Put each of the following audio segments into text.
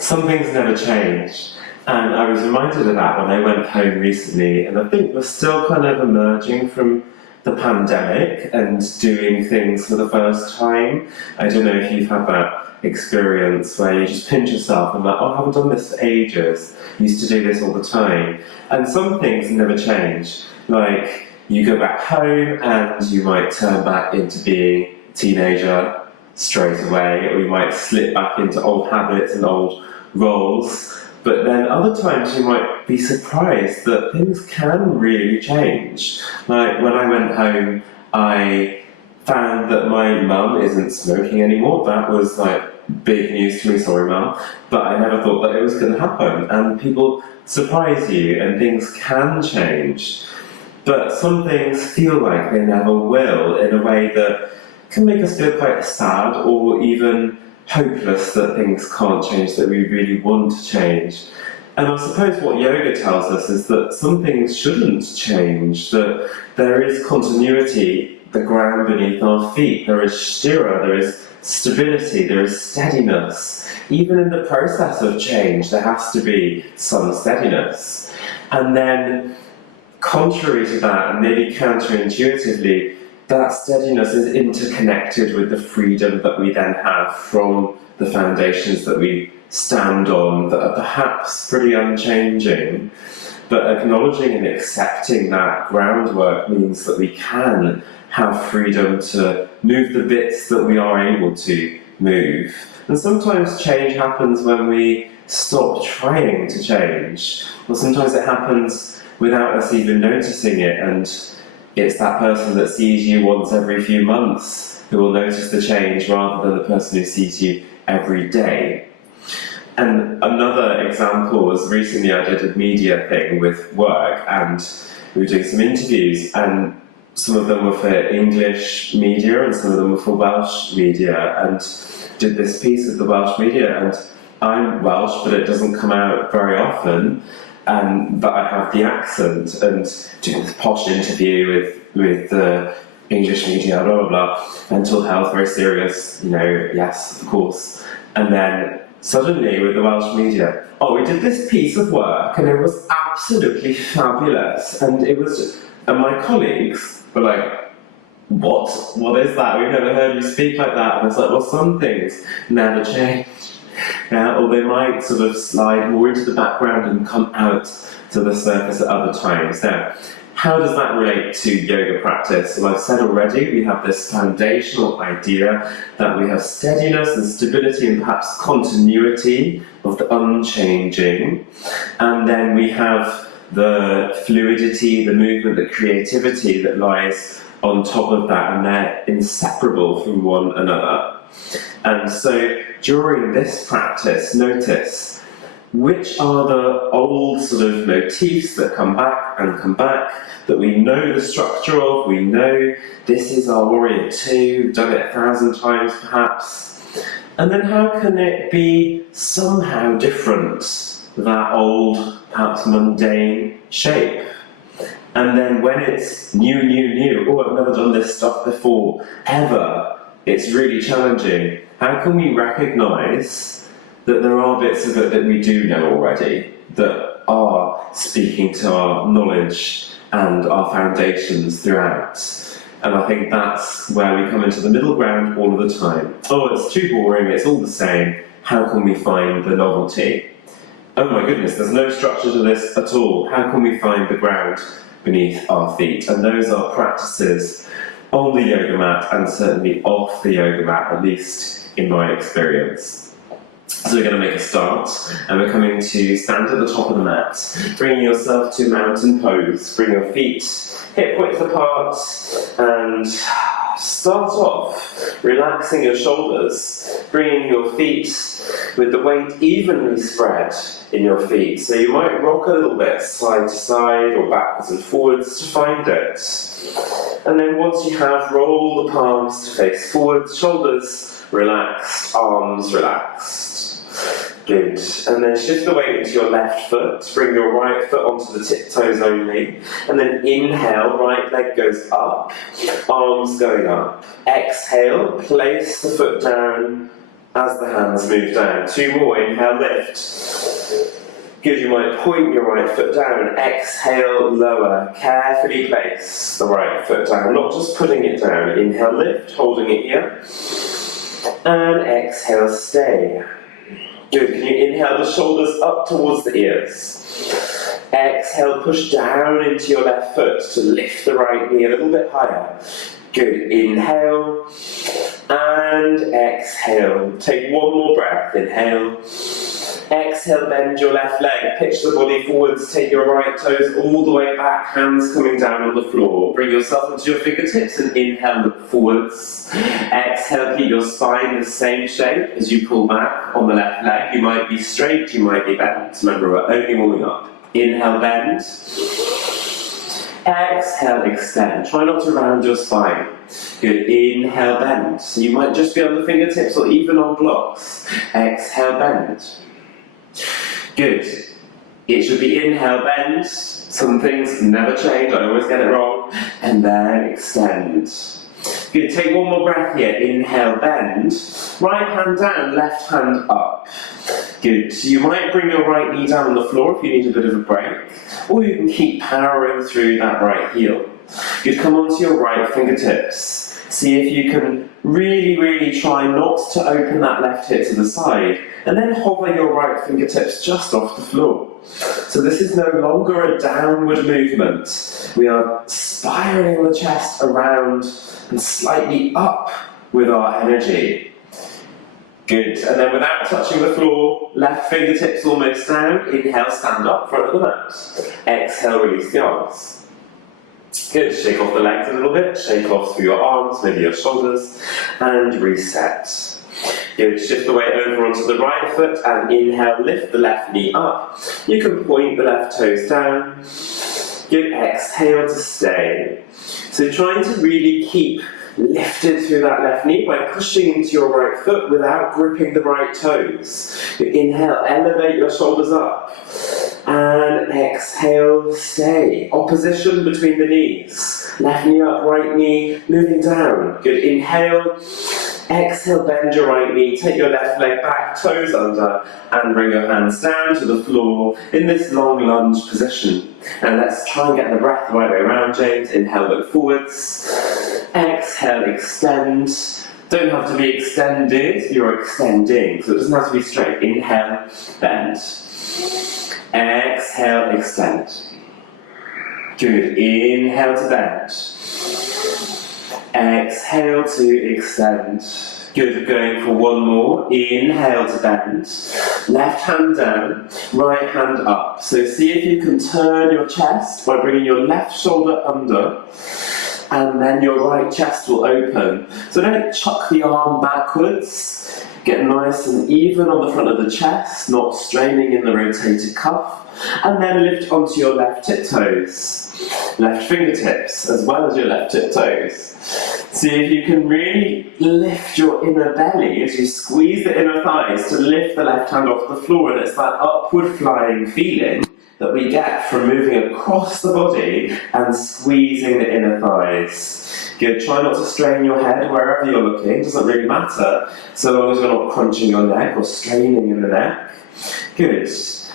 some things never change. And I was reminded of that when I went home recently, and I think we're still kind of emerging from the pandemic and doing things for the first time. I don't know if you've had that experience where you just pinch yourself and like, oh, I haven't done this for ages. I used to do this all the time. And some things never change. Like, you go back home and you might turn back into being a teenager straight away, or you might slip back into old habits and old roles. But then other times you might be surprised that things can really change. Like when I went home, I found that my mum isn't smoking anymore. That was like big news to me, sorry mum, but I never thought that it was going to happen. And people surprise you and things can change. But some things feel like they never will, in a way that can make us feel quite sad or even hopeless that things can't change, that we really want to change. And I suppose what yoga tells us is that some things shouldn't change, that there is continuity, the ground beneath our feet, there is sthira, there is stability, there is steadiness. Even in the process of change, there has to be some steadiness. And then, contrary to that, and maybe counterintuitively, that steadiness is interconnected with the freedom that we then have from the foundations that we stand on, that are perhaps pretty unchanging. But acknowledging and accepting that groundwork means that we can have freedom to move the bits that we are able to move. And sometimes change happens when we stop trying to change, or sometimes it happens without us even noticing it, and it's that person that sees you once every few months who will notice the change rather than the person who sees you every day. And another example was recently I did a media thing with work, and we were doing some interviews, and some of them were for English media and some of them were for Welsh media, and did this piece with the Welsh media. And I'm Welsh, but it doesn't come out very often. But I have the accent, and doing this posh interview with the English media, blah, blah, blah, mental health, very serious, yes, of course. And then suddenly with the Welsh media, oh, we did this piece of work and it was absolutely fabulous. And my colleagues were like, what is that? We've never heard you speak like that. And I was like, well, some things never change. Or they might sort of slide more into the background and come out to the surface at other times. Now, how does that relate to yoga practice? Well, I've said already, we have this foundational idea that we have steadiness and stability and perhaps continuity of the unchanging. And then we have the fluidity, the movement, the creativity that lies on top of that, and they're inseparable from one another. And so during this practice, notice which are the old sort of motifs that come back and come back, that we know the structure of, we know this is our warrior two, we've done it 1,000 times perhaps. And then how can it be somehow different, that old, perhaps mundane shape? And then when it's new, oh, I've never done this stuff before, ever, it's really challenging. How can we recognise that there are bits of it that we do know already, that are speaking to our knowledge and our foundations throughout? And I think that's where we come into the middle ground all of the time. Oh, it's too boring, it's all the same. How can we find the novelty? Oh my goodness, there's no structure to this at all. How can we find the ground beneath our feet? And those are practices on the yoga mat and certainly off the yoga mat, at least in my experience. So we're going to make a start, and we're coming to stand at the top of the mat, bringing yourself to mountain pose. Bring your feet hip width apart and start off relaxing your shoulders, bringing your feet with the weight evenly spread in your feet. So you might rock a little bit side to side or backwards and forwards to find it. And then once you have, roll the palms to face forward, shoulders relaxed, arms relaxed. Good. And then shift the weight into your left foot. Bring your right foot onto the tiptoes only. And then inhale, right leg goes up, arms going up. Exhale, place the foot down as the hands move down. 2 more, inhale, lift. Good, you might point your right foot down, exhale, lower, carefully place the right foot down, not just putting it down. Inhale, lift, holding it here, and exhale, stay. Good, can you inhale the shoulders up towards the ears? Exhale, push down into your left foot to lift the right knee a little bit higher. Good, inhale, and exhale. Take 1 more breath, inhale. Exhale, bend your left leg, pitch the body forwards, take your right toes all the way back, hands coming down on the floor. Bring yourself into your fingertips and inhale, look forwards. Exhale, keep your spine the same shape as you pull back on the left leg. You might be straight, you might be bent. Remember, we're only warming up. Inhale, bend. Exhale, extend. Try not to round your spine. Good, inhale, bend. So you might just be on the fingertips or even on blocks. Exhale, bend. Good. It should be inhale, bend. Some things never change, I always get it wrong. And then extend. Good, take 1 more breath here. Inhale, bend. Right hand down, left hand up. Good, so you might bring your right knee down on the floor if you need a bit of a break. Or you can keep powering through that right heel. Good, come onto your right fingertips. See if you can really try not to open that left hip to the side, and then hover your right fingertips just off the floor. So this is no longer a downward movement. We are spiraling the chest around and slightly up with our energy. Good, and then without touching the floor, left fingertips almost down. Inhale, stand up, front of the mat. Exhale, release the arms. Good, shake off the legs a little bit, shake off through your arms, maybe your shoulders, and reset. Good, shift the weight over onto the right foot and inhale, lift the left knee up. You can point the left toes down. Good, exhale to stay. So trying to really keep lifted through that left knee by pushing into your right foot without gripping the right toes. Good, inhale, elevate your shoulders up. And exhale, stay. Opposition between the knees. Left knee up, right knee moving down. Good, inhale. Exhale, bend your right knee, take your left leg back, toes under, and bring your hands down to the floor in this long lunge position. And let's try and get the breath the right way around, James. Inhale, look forwards. Exhale, extend. Don't have to be extended, you're extending, so it doesn't have to be straight. Inhale, bend. Exhale, extend. Good, inhale to bend. Exhale to extend. Good, going for 1 more. Inhale to bend. Left hand down, right hand up. So see if you can turn your chest by bringing your left shoulder under, and then your right chest will open. So don't chuck the arm backwards. Get nice and even on the front of the chest, not straining in the rotated cuff. And then lift onto your left tiptoes. Left fingertips, as well as your left tiptoes. See if you can really lift your inner belly as you squeeze the inner thighs to lift the left hand off the floor, and it's that upward flying feeling that we get from moving across the body and squeezing the inner thighs. Good, try not to strain your head wherever you're looking, doesn't really matter, so long as you're not crunching your neck or straining in the neck. Good.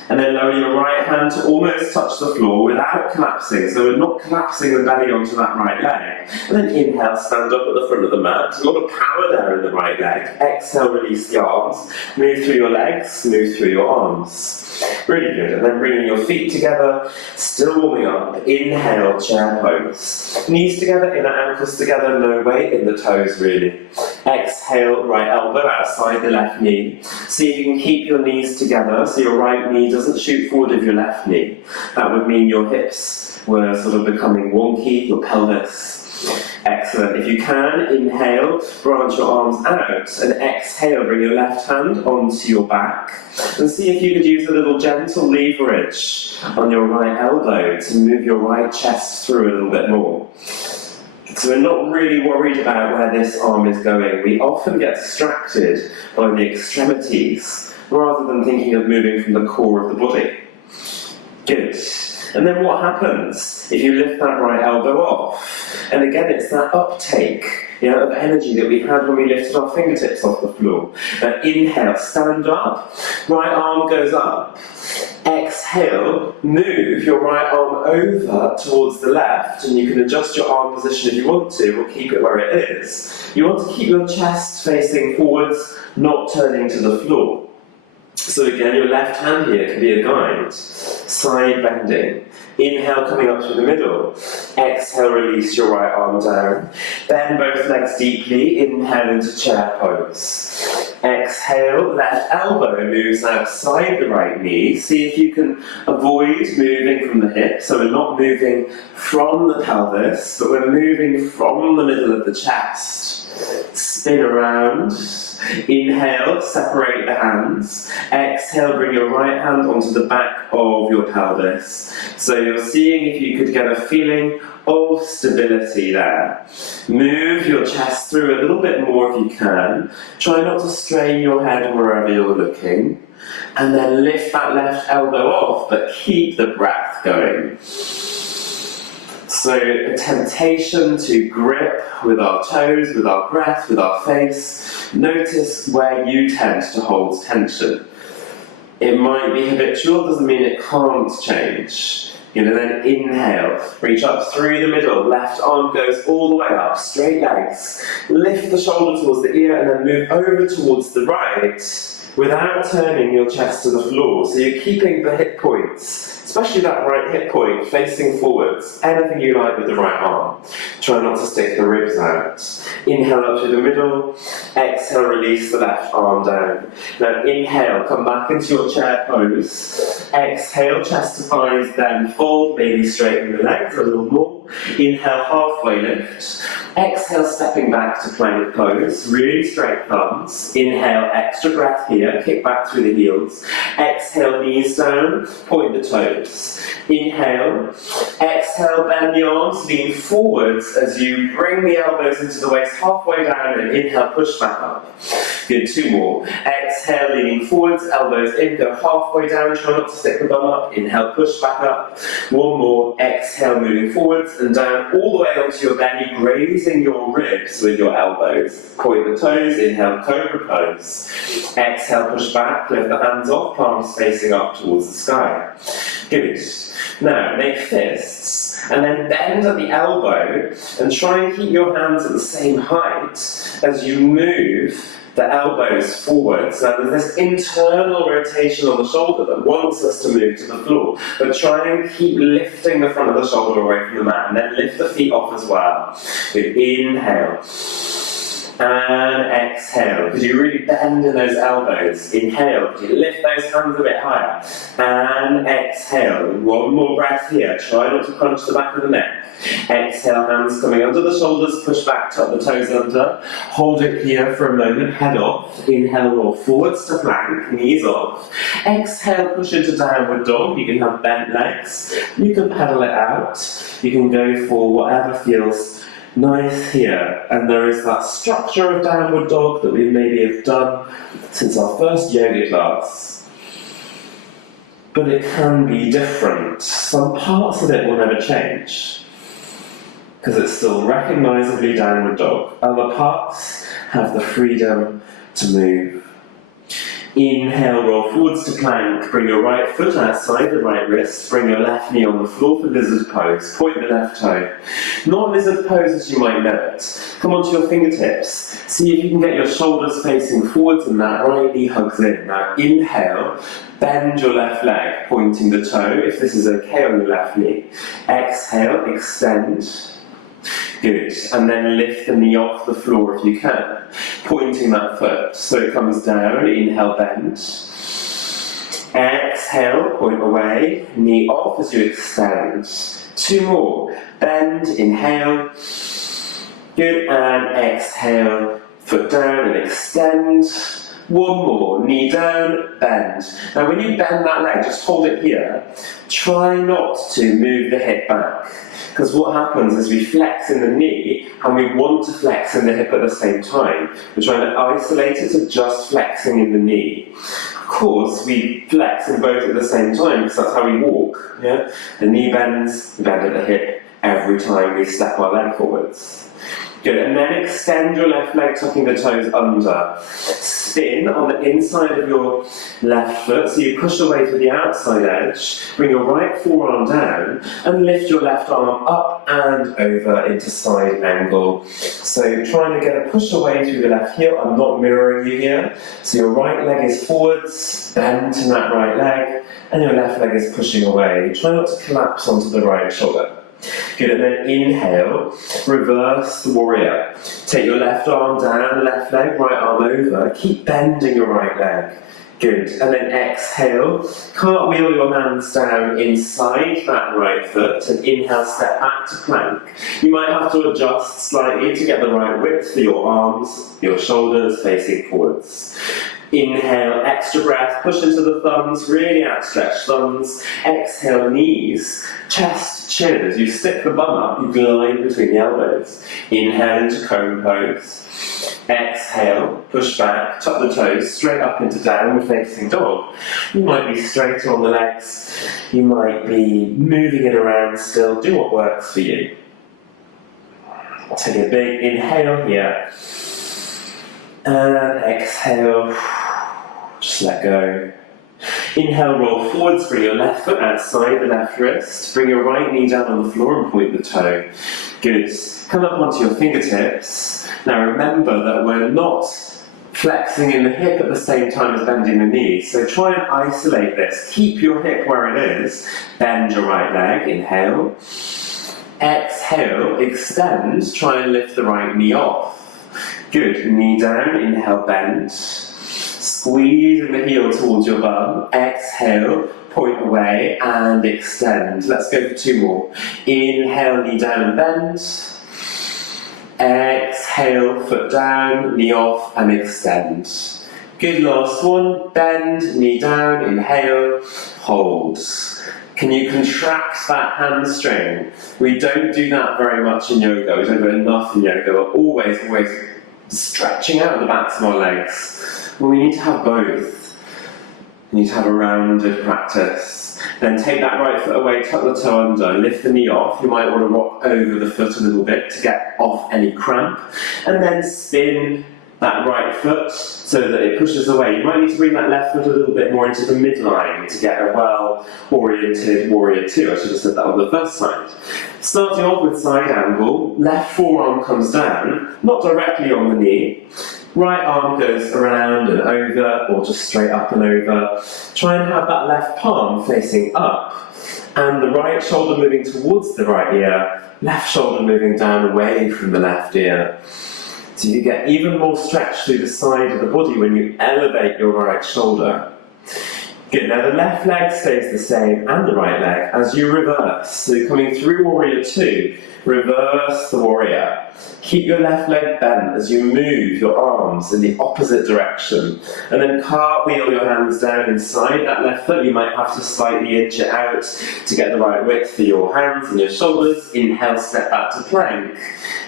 And then lower your right hand to almost touch the floor without collapsing. So we're not collapsing the belly onto that right leg. And then inhale, stand up at the front of the mat. A lot of power there in the right leg. Exhale, release the arms. Move through your legs, move through your arms. Really good. And then bringing your feet together, still warming up. Inhale, chair pose. Knees together, inner ankles together, no weight in the toes really. Exhale, right elbow outside the left knee. See if you can keep your knees together so your right knee doesn't shoot forward of your left knee. That would mean your hips were sort of becoming wonky, your pelvis. Excellent. If you can, inhale, branch your arms out, and exhale, bring your left hand onto your back. And see if you could use a little gentle leverage on your right elbow to move your right chest through a little bit more. So we're not really worried about where this arm is going. We often get distracted by the extremities rather than thinking of moving from the core of the body. Good. And then what happens if you lift that right elbow off? And again, it's that uptake of energy that we had when we lifted our fingertips off the floor. Now inhale, stand up, right arm goes up. Exhale, move your right arm over towards the left, and you can adjust your arm position if you want to, or keep it where it is. You want to keep your chest facing forwards, not turning to the floor. So again, your left hand here can be a guide. Side bending. Inhale, coming up through the middle. Exhale, release your right arm down. Bend both legs deeply. Inhale into chair pose. Exhale, left elbow moves outside the right knee. See if you can avoid moving from the hip. So we're not moving from the pelvis, but we're moving from the middle of the chest. Spin around. Inhale, separate the hands. Exhale, bring your right hand onto the back of your pelvis. So you're seeing if you could get a feeling of stability there. Move your chest through a little bit more if you can. Try not to strain your head wherever you're looking. And then lift that left elbow off, but keep the breath going. So a temptation to grip with our toes, with our breath, with our face. Notice where you tend to hold tension. It might be habitual, doesn't mean it can't change. Then inhale, reach up through the middle, left arm goes all the way up, straight legs. Lift the shoulder towards the ear and then move over towards the right without turning your chest to the floor. So you're keeping the hip points, especially that right hip point, facing forwards. Anything you like with the right arm. Try not to stick the ribs out. Inhale up through the middle. Exhale, release the left arm down. Now inhale, come back into your chair pose. Exhale, chest to thighs, then fold, maybe straighten the legs a little more. Inhale, halfway lift. Exhale, stepping back to plank pose. Really straight thumbs. Inhale, extra breath here. Kick back through the heels. Exhale, knees down. Point the toes. Inhale. Exhale, bend the arms. Lean forwards as you bring the elbows into the waist halfway down. And inhale, push back up. Good, two more. Exhale, leaning forwards. Elbows in, go halfway down. Try not to stick the bum up. Inhale, push back up. One more. Exhale, moving forwards and down all the way onto your belly, grazing your ribs with your elbows. Point the toes, inhale, cobra pose. Exhale, push back, lift the hands off, palms facing up towards the sky. Good. Now, make fists, and then bend at the elbow, and try and keep your hands at the same height as you move the elbows forwards. Now there's this internal rotation on the shoulder that wants us to move to the floor, but try and keep lifting the front of the shoulder away from the mat, and then lift the feet off as well. Good. Inhale. And exhale. Could you really bend in those elbows? Inhale. Could you lift those hands a bit higher? And exhale. One more breath here. Try not to crunch the back of the neck. Exhale, hands coming under the shoulders, push back, tuck the toes under. Hold it here for a moment, head off. Inhale, roll forwards to plank, knees off. Exhale, push into downward dog. You can have bent legs. You can pedal it out. You can go for whatever feels nice here. And there is that structure of downward dog that we maybe have done since our first yoga class. But it can be different. Some parts of it will never change, because it's still recognisably downward dog. Other parts have the freedom to move. Inhale, roll forwards to plank. Bring your right foot outside the right wrist. Bring your left knee on the floor for lizard pose. Point the left toe. Not lizard pose as you might know it. Come onto your fingertips. See if you can get your shoulders facing forwards and that right knee hugs in. Now inhale, bend your left leg, pointing the toe, if this is okay on your left knee. Exhale, extend. Good. And then lift the knee off the floor if you can, pointing that foot so it comes down. Inhale, bend. Exhale, point away, knee off as you extend. Two more. Bend, inhale. Good. And exhale, foot down and extend. One more, knee down, bend. Now when you bend that leg, just hold it here. Try not to move the hip back, because what happens is we flex in the knee and we want to flex in the hip at the same time. We're trying to isolate it to just flexing in the knee. Of course, we flex in both at the same time because that's how we walk. Yeah? The knee bends, we bend at the hip every time we step our leg forwards. Good, and then extend your left leg, tucking the toes under. Spin on the inside of your left foot, so you push away to the outside edge, bring your right forearm down, and lift your left arm up and over into side angle. So trying to get a push away through the left heel. I'm not mirroring you here. So your right leg is forwards, bend in that right leg, and your left leg is pushing away. Try not to collapse onto the right shoulder. Good, and then inhale, reverse the warrior. Take your left arm down the left leg, right arm over. Keep bending your right leg. Good, and then exhale, cartwheel your hands down inside that right foot and inhale, step back to plank. You might have to adjust slightly to get the right width for your arms, your shoulders facing forwards. Inhale, extra breath, push into the thumbs, really outstretch thumbs. Exhale, knees, chest, chin. As you stick the bum up, you glide between the elbows. Inhale into cone pose. Exhale, push back, tuck the toes, straight up into downward facing dog. You might be straighter on the legs, you might be moving it around still. Do what works for you. Take a big inhale here. And exhale, just let go. Inhale, roll forwards, bring your left foot outside the left wrist. Bring your right knee down on the floor and point the toe. Good. Come up onto your fingertips. Now remember that we're not flexing in the hip at the same time as bending the knee. So try and isolate this. Keep your hip where it is. Bend your right leg. Inhale. Exhale, extend. Try and lift the right knee off. Good, knee down, inhale, bend. Squeeze the heel towards your bum. Exhale, point away and extend. Let's go for two more. Inhale, knee down and bend. Exhale, foot down, knee off and extend. Good, last one. Bend, knee down, inhale, hold. Can you contract that hamstring? We don't do that very much in yoga. We don't do enough in yoga. We're always stretching out the backs of our legs. Well, we need to have both. We need to have a rounded practice. Then take that right foot away, tuck the toe under, lift the knee off. You might want to rock over the foot a little bit to get off any cramp. And then spin that right foot so that it pushes away. You might need to bring that left foot a little bit more into the midline to get a well-oriented warrior two. I should have said that on the first side. Starting off with side angle, left forearm comes down, not directly on the knee. Right arm goes around and over, or just straight up and over. Try and have that left palm facing up, and the right shoulder moving towards the right ear, left shoulder moving down away from the left ear. So you get even more stretch through the side of the body when you elevate your right shoulder. Good, now the left leg stays the same and the right leg as you reverse. So coming through warrior two, reverse the warrior. Keep your left leg bent as you move your arms in the opposite direction. And then cartwheel your hands down inside that left foot. You might have to slightly inch it out to get the right width for your hands and your shoulders. Inhale, step back to plank.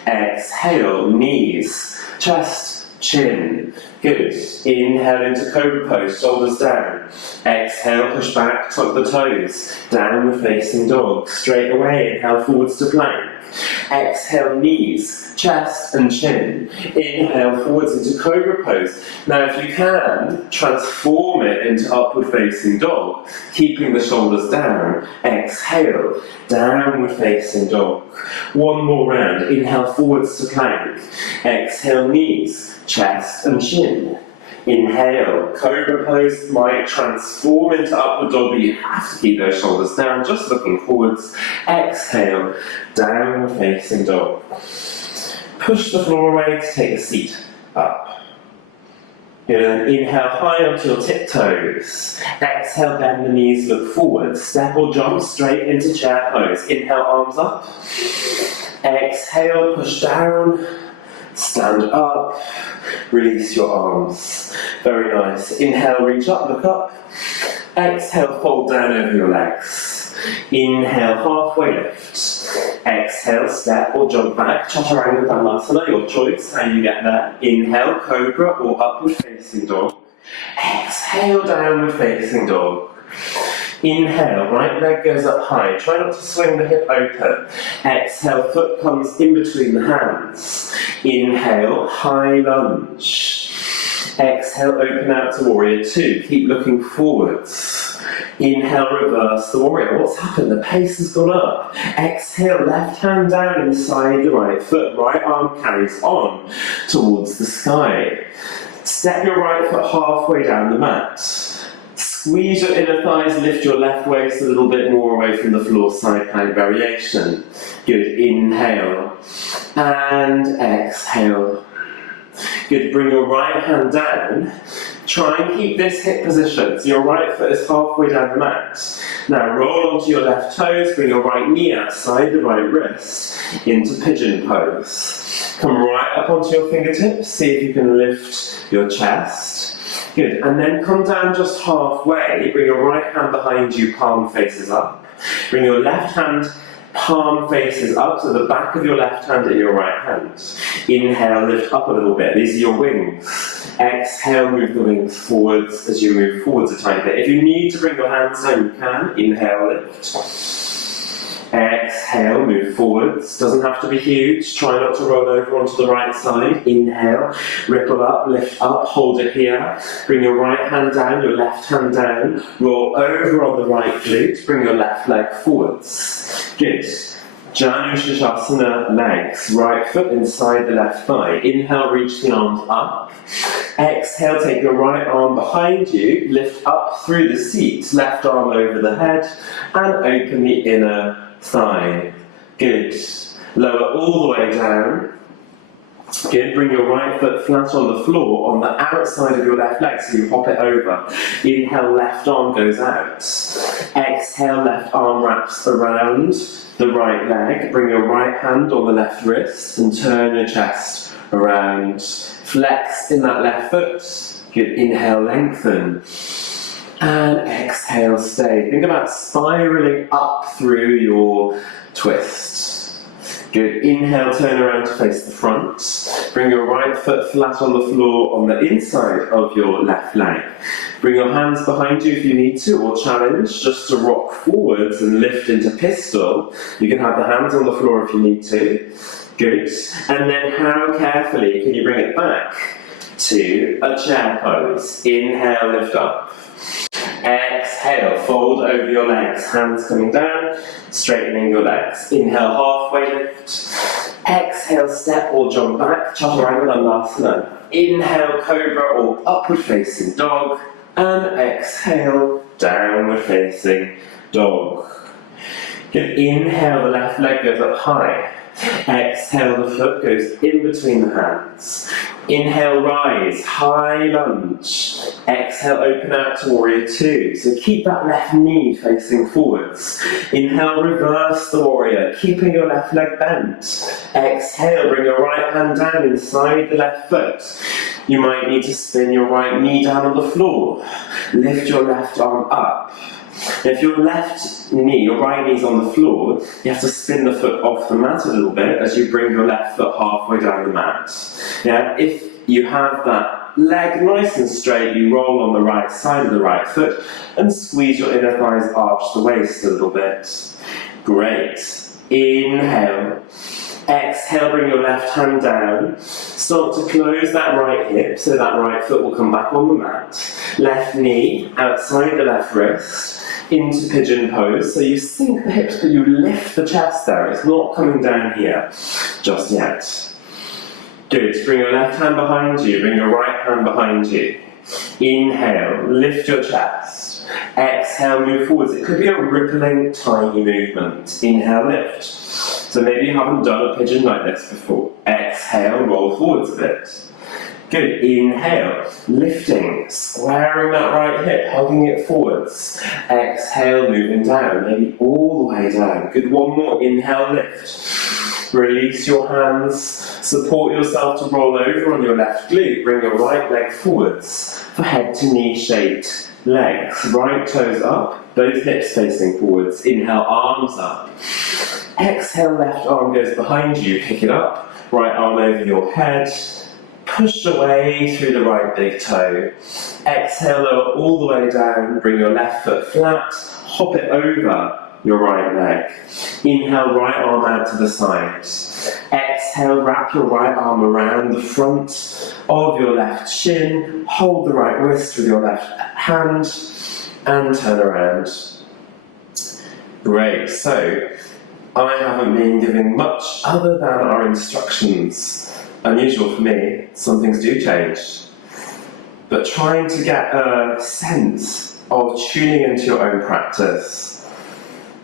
Exhale, knees, chest, chin. Good. Inhale into cobra pose, shoulders down. Exhale, push back, tuck the toes. Downward facing dog. Straight away, inhale forwards to plank. Exhale, knees, chest and chin. Inhale forwards into cobra pose. Now if you can, transform it into upward facing dog, keeping the shoulders down. Exhale, downward facing dog. One more round. Inhale forwards to plank. Exhale, knees, chest and chin. Inhale, cobra pose might transform into upward dog, but you have to keep those shoulders down, just looking forwards. Exhale, downward facing dog. Push the floor away to take a seat up. Good, and inhale high onto your tiptoes. Exhale, bend the knees, look forward. Step or jump straight into chair pose. Inhale, arms up. Exhale, push down. Stand up, release your arms. Very nice. Inhale, reach up, look up. Exhale, fold down over your legs. Inhale, halfway lift. Exhale, step or jump back. Chaturanga Dandasana, your choice, how you get there. Inhale, cobra or upward facing dog. Exhale, downward facing dog. Inhale, right leg goes up high. Try not to swing the hip open. Exhale, foot comes in between the hands. Inhale, high lunge. Exhale, open out to warrior two. Keep looking forwards. Inhale, reverse the warrior. What's happened? The pace has gone up. Exhale, left hand down inside the right foot. Right arm carries on towards the sky. Step your right foot halfway down the mat. Squeeze your inner thighs, lift your left waist a little bit more away from the floor, side plank variation. Good, inhale and exhale. Good, bring your right hand down. Try and keep this hip position, so your right foot is halfway down the mat. Now roll onto your left toes, bring your right knee outside the right wrist into pigeon pose. Come right up onto your fingertips, see if you can lift your chest. Good, and then come down just halfway, bring your right hand behind you, palm faces up. Bring your left hand, palm faces up, so the back of your left hand and your right hand. Inhale, lift up a little bit, these are your wings. Exhale, move the wings forwards as you move forwards a tiny bit. If you need to bring your hands down, you can. Inhale, lift. Exhale, move forwards. Doesn't have to be huge. Try not to roll over onto the right side. Inhale, ripple up, lift up, hold it here. Bring your right hand down, your left hand down. Roll over on the right glute. Bring your left leg forwards. Good. Janu Shasana legs. Right foot inside the left thigh. Inhale, reach the arms up. Exhale, take your right arm behind you. Lift up through the seat. Left arm over the head. And open the inner thigh. Good. Lower all the way down. Good. Bring your right foot flat on the floor on the outside of your left leg, so you hop it over. Inhale, left arm goes out. Exhale, left arm wraps around the right leg. Bring your right hand on the left wrist and turn your chest around. Flex in that left foot. Good. Inhale, lengthen. And exhale, stay. Think about spiraling up through your twist. Good. Inhale, turn around to face the front. Bring your right foot flat on the floor on the inside of your left leg. Bring your hands behind you if you need to, or challenge just to rock forwards and lift into pistol. You can have the hands on the floor if you need to. Good. And then how carefully can you bring it back to a chair pose? Inhale, lift up. Exhale, fold over your legs, hands coming down, straightening your legs. Inhale, halfway lift. Exhale, step or jump back, Chaturanga. Inhale, cobra or upward facing dog. And exhale, downward facing dog. Good. Inhale, the left leg goes up high. Exhale, the foot goes in between the hands. Inhale, rise, high lunge. Exhale, open out to warrior two. So keep that left knee facing forwards. Inhale, reverse the warrior, keeping your left leg bent. Exhale, bring your right hand down inside the left foot. You might need to spin your right knee down on the floor. Lift your left arm up. If your left knee, your right knee's on the floor, you have to spin the foot off the mat a little bit as you bring your left foot halfway down the mat. Yeah, if you have that leg nice and straight, you roll on the right side of the right foot and squeeze your inner thighs, arch the waist a little bit. Great. Inhale. Exhale, bring your left hand down. Start to close that right hip so that right foot will come back on the mat. Left knee outside the left wrist into pigeon pose. So you sink the hips but you lift the chest there. It's not coming down here just yet. Good. Bring your left hand behind you. Bring your right hand behind you. Inhale, lift your chest. Exhale, move forwards. It could be a rippling, tiny movement. Inhale, lift. So maybe you haven't done a pigeon like this before. Exhale, roll forwards a bit. Good. Inhale, lifting, squaring that right hip, hugging it forwards. Exhale, moving down, maybe all the way down. Good. One more. Inhale, lift. Release your hands. Support yourself to roll over on your left glute. Bring your right leg forwards for head to knee shaped legs. Right toes up, both hips facing forwards. Inhale, arms up. Exhale, left arm goes behind you. Pick it up. Right arm over your head. push away through the right big toe. Exhale, lower all the way down, bring your left foot flat, hop it over your right leg. Inhale, right arm out to the side. Exhale, wrap your right arm around the front of your left shin, hold the right wrist with your left hand, and turn around. Great, so I haven't been giving much other than our instructions. Unusual for me, some things do change. But trying to get a sense of tuning into your own practice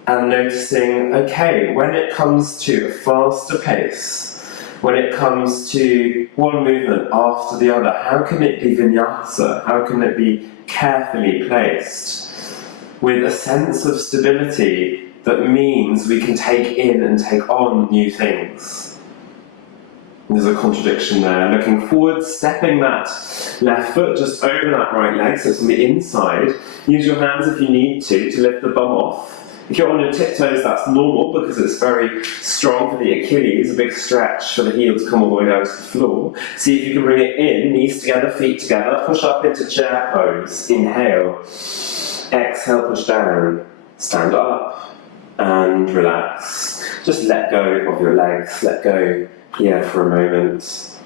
and noticing, okay, when it comes to a faster pace, when it comes to one movement after the other, how can it be vinyasa? How can it be carefully placed with a sense of stability that means we can take in and take on new things? There's a contradiction there. Looking forward, stepping that left foot just over that right leg, so it's on the inside. Use your hands if you need to lift the bum off. If you're on your tiptoes, that's normal because it's very strong for the Achilles, a big stretch for the heel to come all the way down to the floor. See if you can bring it in, knees together, feet together, push up into chair pose. Inhale. Exhale, push down. Stand up and relax. Just let go of your legs, let go here for a moment.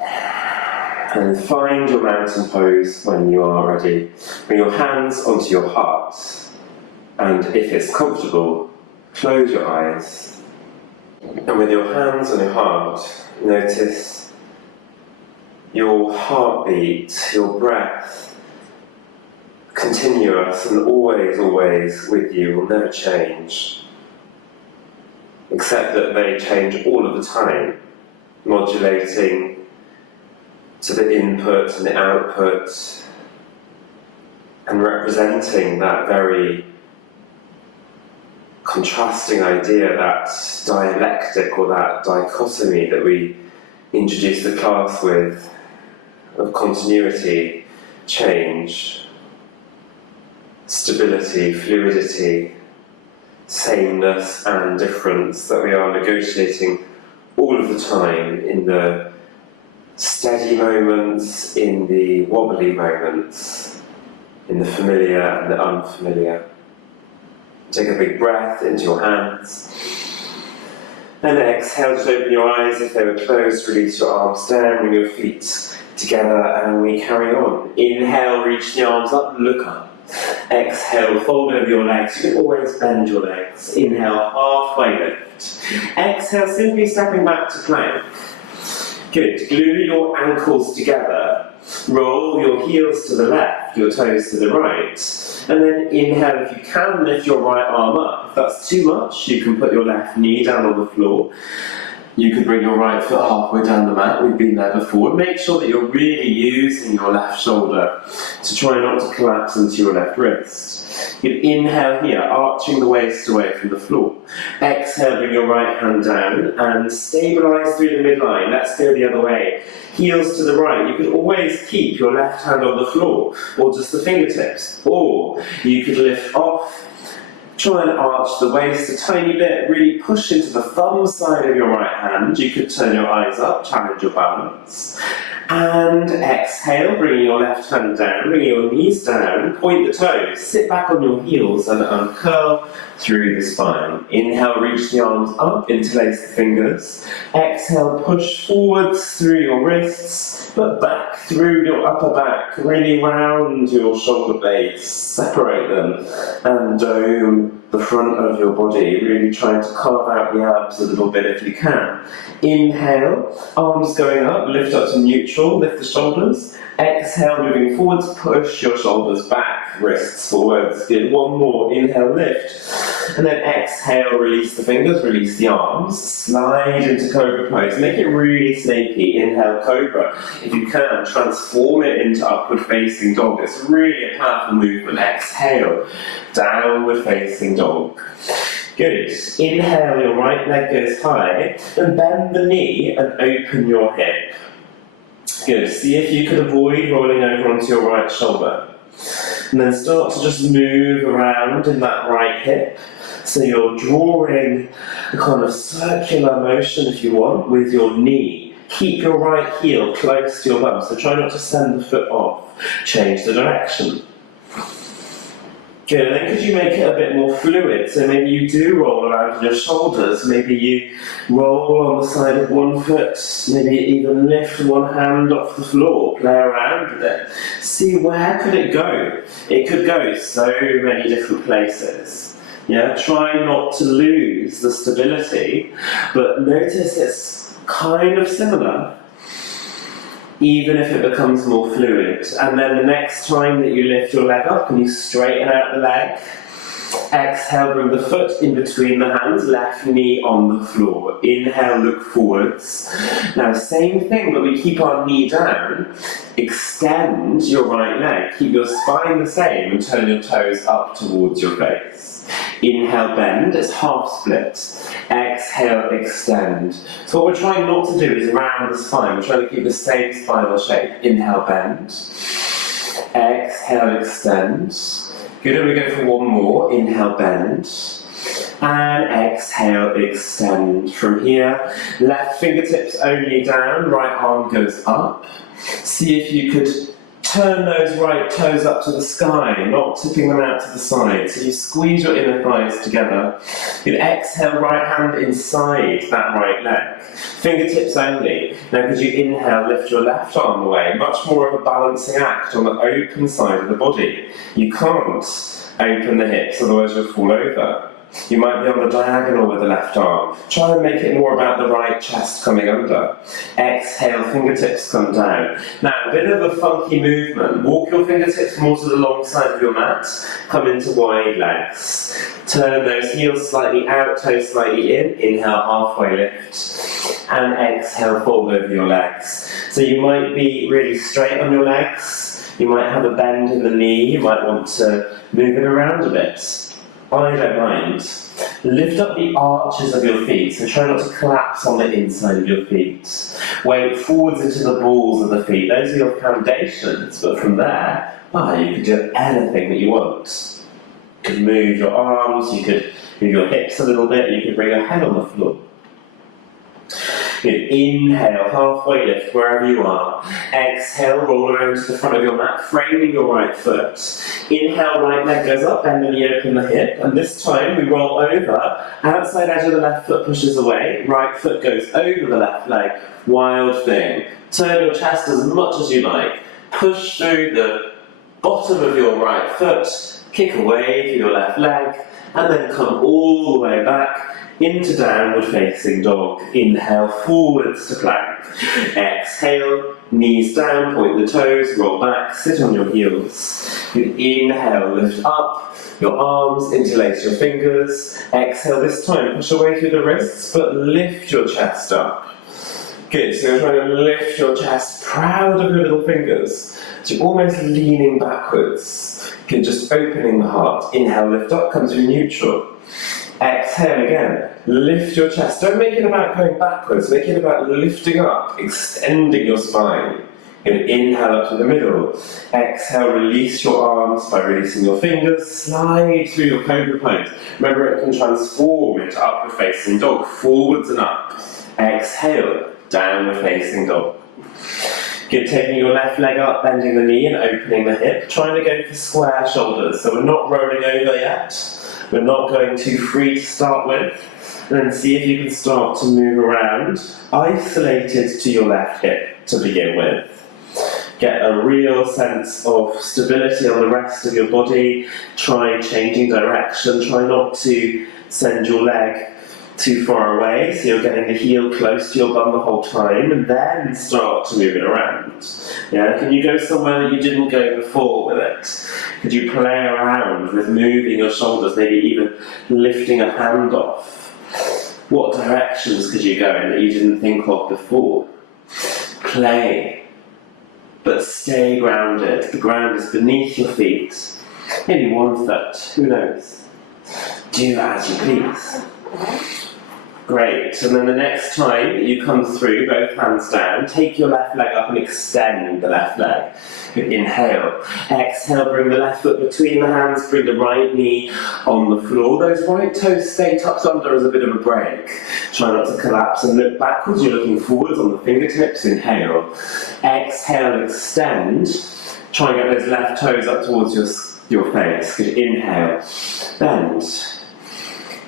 And find your mountain pose when you are ready. Bring your hands onto your heart. And if it's comfortable, close your eyes. And with your hands on your heart, notice your heartbeat, your breath, continuous and always, always with you, will never change. Except that they change all of the time, modulating to the input and the output, and representing that very contrasting idea, that dialectic or that dichotomy that we introduced the class with, of continuity, change, stability, fluidity, sameness and difference, that we are negotiating all of the time in the steady moments, in the wobbly moments, in the familiar and the unfamiliar. Take a big breath into your hands. And exhale, just open your eyes. If they were closed, release your arms down, bring your feet together, and we carry on. Inhale, reach the arms up, look up. Exhale, fold over your legs. You can always bend your legs. Inhale, halfway lift. Exhale, simply stepping back to plank. Good. Glue your ankles together. Roll your heels to the left, your toes to the right. And then inhale, if you can, lift your right arm up. If that's too much, you can put your left knee down on the floor. You can bring your right foot halfway down the mat. We've been there before. Make sure that you're really using your left shoulder to try not to collapse into your left wrist. You inhale here, arching the waist away from the floor. Exhale, bring your right hand down and stabilize through the midline. Let's go the other way. Heels to the right. You could always keep your left hand on the floor, or just the fingertips. Or you could lift off. Try and arch the waist a tiny bit, really push into the thumb side of your right hand. You could turn your eyes up, challenge your balance. And exhale, bringing your left hand down, bringing your knees down, point the toes, sit back on your heels and uncurl through the spine. Inhale, reach the arms up, interlace the fingers. Exhale, push forwards through your wrists, but back through your upper back, really round your shoulder blades, separate them, and dome the front of your body, really trying to carve out the abs a little bit if you can. Inhale, arms going up, lift up to neutral, lift the shoulders. Exhale, moving forwards, push your shoulders back, wrists forwards. Good, one more, inhale, lift. And then exhale, release the fingers, release the arms, slide into Cobra pose. Make it really snaky. Inhale, Cobra. If you can, transform it into upward facing dog. It's really a powerful movement. Exhale, downward facing dog. Good. Inhale, your right leg goes high, and bend the knee and open your hip. Good. See if you can avoid rolling over onto your right shoulder. And then start to just move around in that right hip. So you're drawing a kind of circular motion, if you want, with your knee. Keep your right heel close to your bum, so try not to send the foot off. Change the direction. Good, and then could you make it a bit more fluid? So maybe you do roll around on your shoulders, maybe you roll on the side of one foot, maybe even lift one hand off the floor, play around with it. See, where could it go? It could go so many different places. Yeah, try not to lose the stability, but notice it's kind of similar, even if it becomes more fluid. And then the next time that you lift your leg up, can you straighten out the leg? Exhale, bring the foot in between the hands, left knee on the floor. Inhale, look forwards. Now, same thing, but we keep our knee down. Extend your right leg. Keep your spine the same and turn your toes up towards your face. Inhale, bend, it's half split. Exhale, extend. So what we're trying not to do is round the spine. We're trying to keep the same spinal shape. Inhale, bend. Exhale, extend. Good, and we go for one more. Inhale, bend. And exhale, extend. From here, left fingertips only down, right arm goes up. See if you could turn those right toes up to the sky, not tipping them out to the side. So you squeeze your inner thighs together. You exhale, right hand inside that right leg. Fingertips only. Now could you inhale, lift your left arm away. Much more of a balancing act on the open side of the body. You can't open the hips, otherwise you'll fall over. You might be on the diagonal with the left arm. Try and make it more about the right chest coming under. Exhale, fingertips come down. Now, a bit of a funky movement. Walk your fingertips more to the long side of your mat. Come into wide legs. Turn those heels slightly out, toes slightly in. Inhale, halfway lift. And exhale, fold over your legs. So you might be really straight on your legs. You might have a bend in the knee. You might want to move it around a bit. I don't mind. Lift up the arches of your feet, so try not to collapse on the inside of your feet. Weight forwards into the balls of the feet. Those are your foundations, but from there, you could do anything that you want. You could move your arms, you could move your hips a little bit, you could bring your head on the floor. Good. Inhale, halfway lift wherever you are. Exhale, roll around to the front of your mat, framing your right foot. Inhale, right leg goes up, bend the knee, open the hip. And this time we roll over, outside edge of the left foot pushes away, right foot goes over the left leg. Wild thing. Turn your chest as much as you like. Push through the bottom of your right foot, kick away to your left leg, and then come all the way back into downward facing dog. Inhale, forwards to plank. Exhale, knees down, point the toes, roll back, sit on your heels. You inhale, lift up, your arms, interlace your fingers. Exhale, this time push away through the wrists, but lift your chest up. Good, so you're trying to lift your chest, proud of your little fingers. So you're almost leaning backwards. Good, just opening the heart. Inhale, lift up, come to neutral. Exhale again, lift your chest. Don't make it about going backwards, make it about lifting up, extending your spine. And inhale up to the middle. Exhale, release your arms by releasing your fingers, slide through your cobra pose. Remember, it can transform into upward facing dog, forwards and up. Exhale, downward facing dog. Good, taking your left leg up, bending the knee and opening the hip. Trying to go for square shoulders, so we're not rolling over yet. We're not going too free to start with. And then see if you can start to move around, isolated to your left hip to begin with. Get a real sense of stability on the rest of your body. Try changing direction. Try not to send your leg too far away, so you're getting the heel close to your bum the whole time, and then start to move it around. Yeah, can you go somewhere that you didn't go before with it? Could you play around with moving your shoulders, maybe even lifting a hand off? What directions could you go in that you didn't think of before? Play, but stay grounded. The ground is beneath your feet. Maybe 1 foot, who knows? Do as you please. Great. And then the next time that you come through, both hands down, take your left leg up and extend the left leg. Inhale. Exhale, bring the left foot between the hands, bring the right knee on the floor. Those right toes stay tucked under as a bit of a break. Try not to collapse and look backwards. You're looking forwards on the fingertips. Inhale. Exhale, extend. Try and get those left toes up towards your face. Good. Inhale. Bend.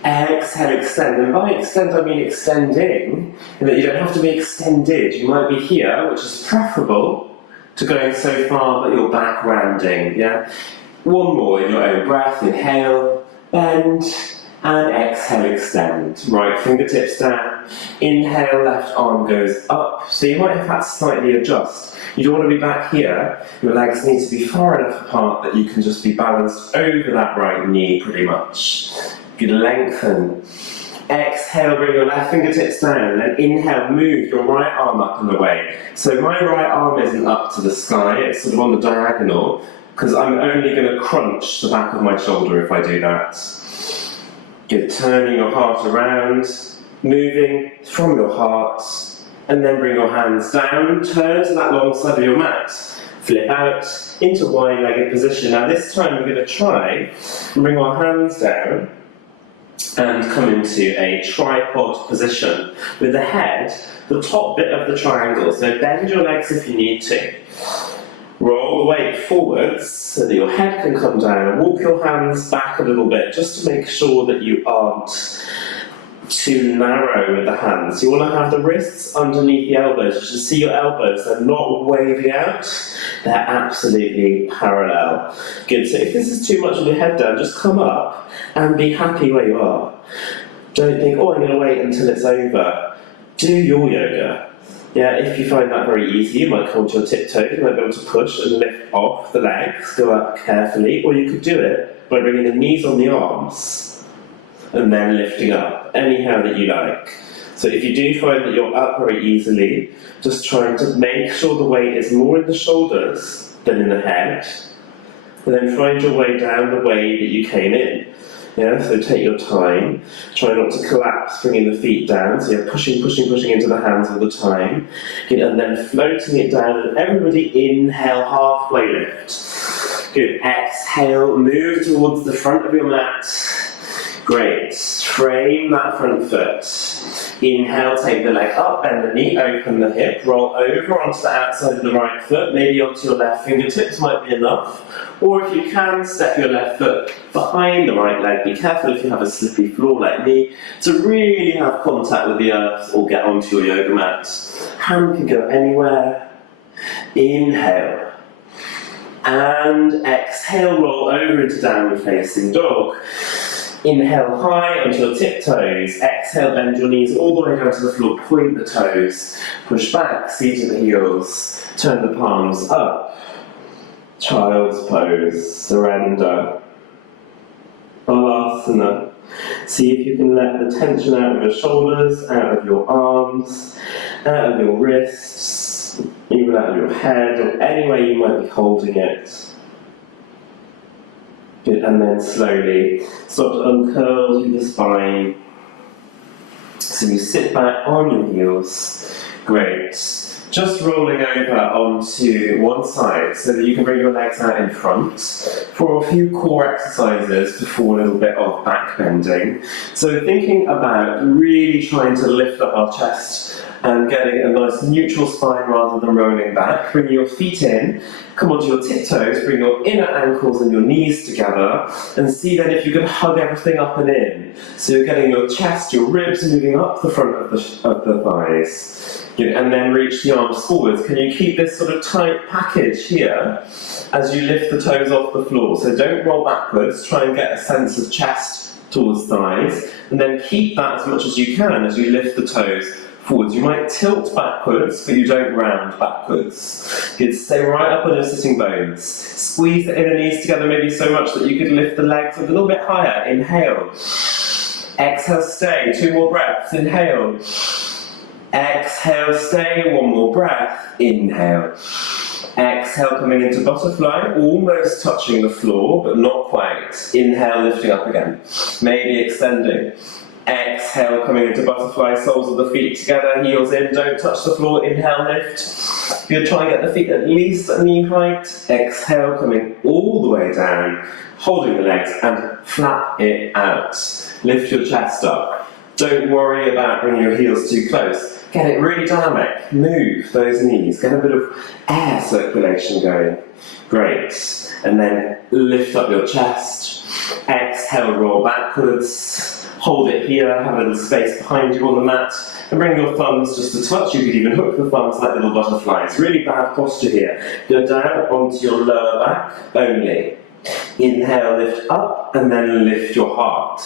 Exhale, extend. And by extend, I mean extending, in that you don't have to be extended. You might be here, which is preferable to going so far that you're back rounding, yeah? One more in your own breath. Inhale, bend, and exhale, extend. Right fingertips down. Inhale, left arm goes up. So you might have had to slightly adjust. You don't want to be back here. Your legs need to be far enough apart that you can just be balanced over that right knee pretty much. Good, lengthen. Exhale, bring your left fingertips down, and then inhale, move your right arm up and away. So my right arm isn't up to the sky, it's sort of on the diagonal, because I'm only going to crunch the back of my shoulder if I do that. Good, turning your heart around, moving from your heart, and then bring your hands down, turn to that long side of your mat. Flip out into wide-legged position. Now this time we're going to try and bring our hands down and come into a tripod position with the head, the top bit of the triangle. So bend your legs if you need to. Roll the weight forwards so that your head can come down, and walk your hands back a little bit just to make sure that you aren't too narrow with the hands. You want to have the wrists underneath the elbows. You should see your elbows, they're not waving out, they're absolutely parallel. Good, so if this is too much with your head down, just come up and be happy where you are. Don't think, oh, I'm going to wait until it's over. Do your yoga. Yeah, if you find that very easy, you might come to your tiptoes, you might be able to push and lift off the legs, go up carefully, or you could do it by bringing the knees on the arms and then lifting up, anyhow that you like. So if you do find that you're up very easily, just trying to make sure the weight is more in the shoulders than in the head, and then find your way down the way that you came in. Yeah, so take your time, try not to collapse, bringing the feet down, so you're pushing into the hands all the time, good, and then floating it down, and everybody inhale, halfway lift. Good, exhale, move towards the front of your mat. Great, frame that front foot. Inhale, take the leg up, bend the knee, open the hip, roll over onto the outside of the right foot, maybe onto your left fingertips might be enough. Or if you can, step your left foot behind the right leg. Be careful if you have a slippy floor like me to really have contact with the earth or get onto your yoga mat. Hand can go anywhere. Inhale. And exhale, roll over into downward facing dog. Inhale high onto your tiptoes. Exhale, bend your knees all the way down to the floor. Point the toes. Push back, seat to the heels. Turn the palms up. Child's pose. Surrender. Balasana. See if you can let the tension out of your shoulders, out of your arms, out of your wrists, even out of your head, or any way you might be holding it. Good, and then slowly start to uncurl through the spine. So you sit back on your heels. Great. Just rolling over onto one side so that you can bring your legs out in front for a few core exercises before a little bit of back bending. So thinking about really trying to lift up our chest and getting a nice neutral spine rather than rolling back. Bring your feet in, come onto your tiptoes, bring your inner ankles and your knees together, and see then if you can hug everything up and in. So you're getting your chest, your ribs moving up the front of the thighs. Good. And then reach the arms forwards. Can you keep this sort of tight package here as you lift the toes off the floor? So don't roll backwards, try and get a sense of chest towards thighs, and then keep that as much as you can as you lift the toes forwards. You might tilt backwards, but you don't round backwards. Good, stay right up on your sitting bones. Squeeze the inner knees together maybe so much that you could lift the legs a little bit higher. Inhale. Exhale, stay. 2 more breaths. Inhale. Exhale, stay. 1 more breath. Inhale. Exhale, coming into butterfly, almost touching the floor, but not quite. Inhale, lifting up again. Maybe extending. Exhale, coming into butterfly, soles of the feet together, heels in, don't touch the floor, inhale, lift. Good, try and get the feet at least at knee height. Exhale, coming all the way down, holding the legs and flat it out. Lift your chest up. Don't worry about bringing your heels too close. Get it really dynamic. Move those knees. Get a bit of air circulation going. Great. And then lift up your chest. Exhale, roll backwards. Hold it here, have a little space behind you on the mat, and bring your thumbs just a touch. You could even hook the thumbs like little butterflies. Really bad posture here. Go down onto your lower back only. Inhale, lift up, and then lift your heart.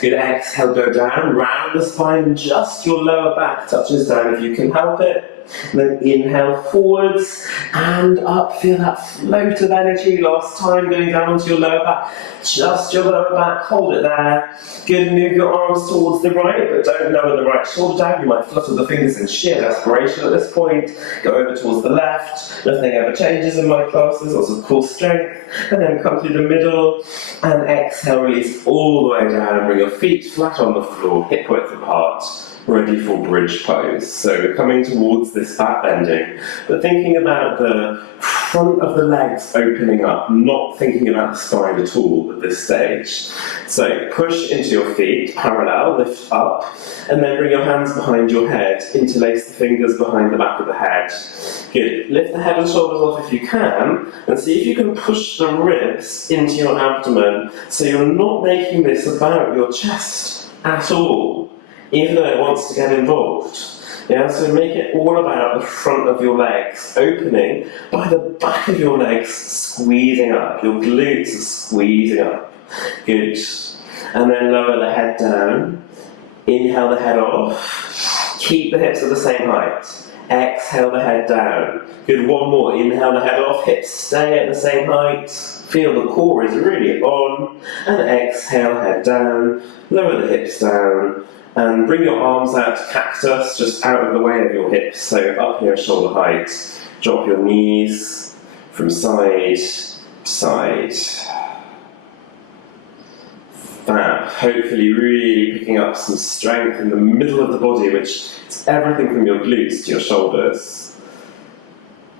Good, exhale, go down, round the spine, just your lower back touches down if you can help it. And then inhale forwards and up, feel that float of energy last time going down onto your lower back. Just your lower back, hold it there. Good, move your arms towards the right, but don't lower the right shoulder down. You might flutter the fingers in sheer desperation at this point. Go over towards the left. Nothing ever changes in my classes, lots of cool strength. And then come through the middle and exhale, release all the way down. Bring your feet flat on the floor, hip width apart. Ready for bridge pose. So we're coming towards this back bending, but thinking about the front of the legs opening up, not thinking about the spine at all at this stage. So push into your feet, parallel, lift up, and then bring your hands behind your head, interlace the fingers behind the back of the head. Good. Lift the head and shoulders off if you can, and see if you can push the ribs into your abdomen so you're not making this about your chest at all, even though it wants to get involved. Yeah, so make it all about the front of your legs, opening by the back of your legs, squeezing up. Your glutes are squeezing up. Good. And then lower the head down. Inhale the head off. Keep the hips at the same height. Exhale the head down. Good, one more. Inhale the head off, hips stay at the same height. Feel the core is really on. And exhale, head down. Lower the hips down. And bring your arms out to cactus, just out of the way of your hips, so up near shoulder height. Drop your knees from side to side. Fab. Hopefully really picking up some strength in the middle of the body, which is everything from your glutes to your shoulders.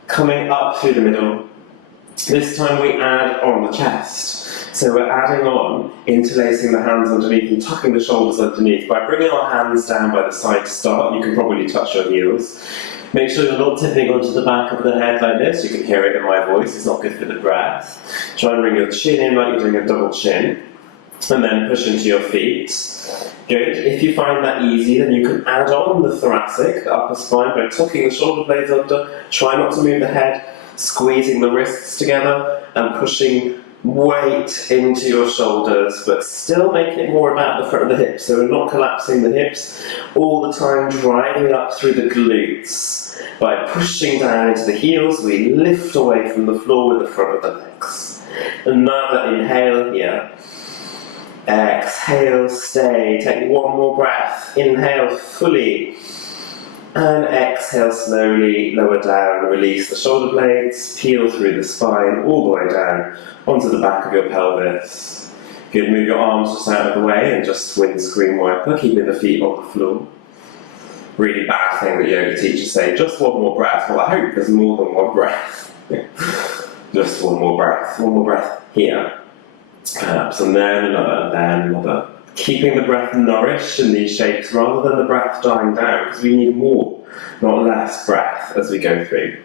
Coming up through the middle. This time we add on the chest. So we're adding on, interlacing the hands underneath and tucking the shoulders underneath. By bringing our hands down by the side to start, you can probably touch your heels. Make sure you're not tipping onto the back of the head like this. You can hear it in my voice, it's not good for the breath. Try and bring your chin in like you're doing a double chin. And then push into your feet. Good. If you find that easy, then you can add on the thoracic, the upper spine, by tucking the shoulder blades under. Try not to move the head, squeezing the wrists together and pushing weight into your shoulders, but still make it more about the front of the hips. So we're not collapsing the hips all the time, driving up through the glutes. By pushing down into the heels, we lift away from the floor with the front of the legs. Another inhale here. Exhale, stay. Take one more breath. Inhale fully. And exhale slowly, lower down, release the shoulder blades, peel through the spine, all the way down onto the back of your pelvis. Good, move your arms just out of the way and just windscreen wiper, keeping the feet on the floor. Really bad thing that yoga teachers say, just one more breath. Well, I hope there's more than one breath. Just one more breath here. Perhaps, and then another. Keeping the breath nourished in these shapes rather than the breath dying down, because we need more, not less breath as we go through.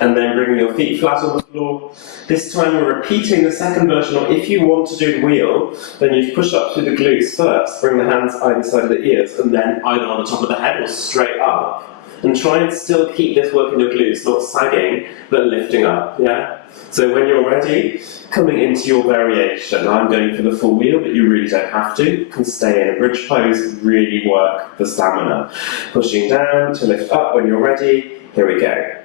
And then bringing your feet flat on the floor. This time we're repeating the second version, or if you want to do the wheel, then you push up through the glutes first, bring the hands either side of the ears, and then either on the top of the head or straight up. And try and still keep this work in your glutes, not sagging, but lifting up, yeah? So when you're ready, coming into your variation, I'm going for the full wheel, but you really don't have to. You can stay in a bridge pose, really work the stamina. Pushing down to lift up when you're ready, here we go.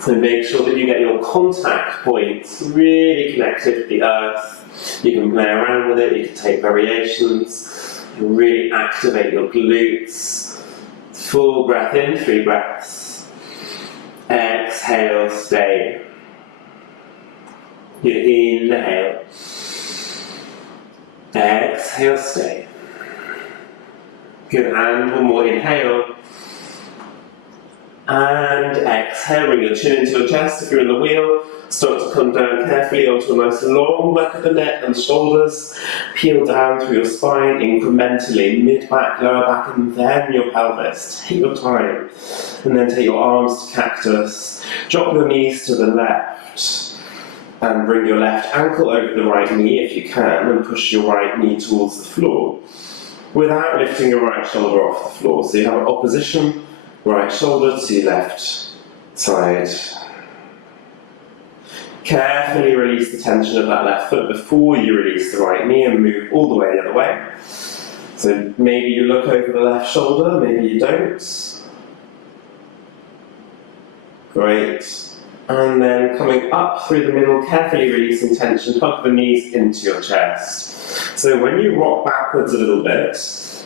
So make sure that you get your contact points really connected to the earth. You can play around with it, you can take variations, you can really activate your glutes. Full breath in, 3 breaths. Exhale, stay. You inhale. Exhale, stay. Good, and one more inhale. And exhale, bring your chin into your chest. If you're in the wheel, start to come down carefully onto a nice long back of the neck and shoulders. Peel down through your spine incrementally, mid-back, lower back, and then your pelvis. Take your time. And then take your arms to cactus. Drop your knees to the left. And bring your left ankle over the right knee if you can, and push your right knee towards the floor, without lifting your right shoulder off the floor. So you have an opposition, right shoulder to your left side. Carefully release the tension of that left foot before you release the right knee and move all the way the other way. So maybe you look over the left shoulder, maybe you don't. Great. And then coming up through the middle, carefully releasing tension, hug the knees into your chest. So when you rock backwards a little bit,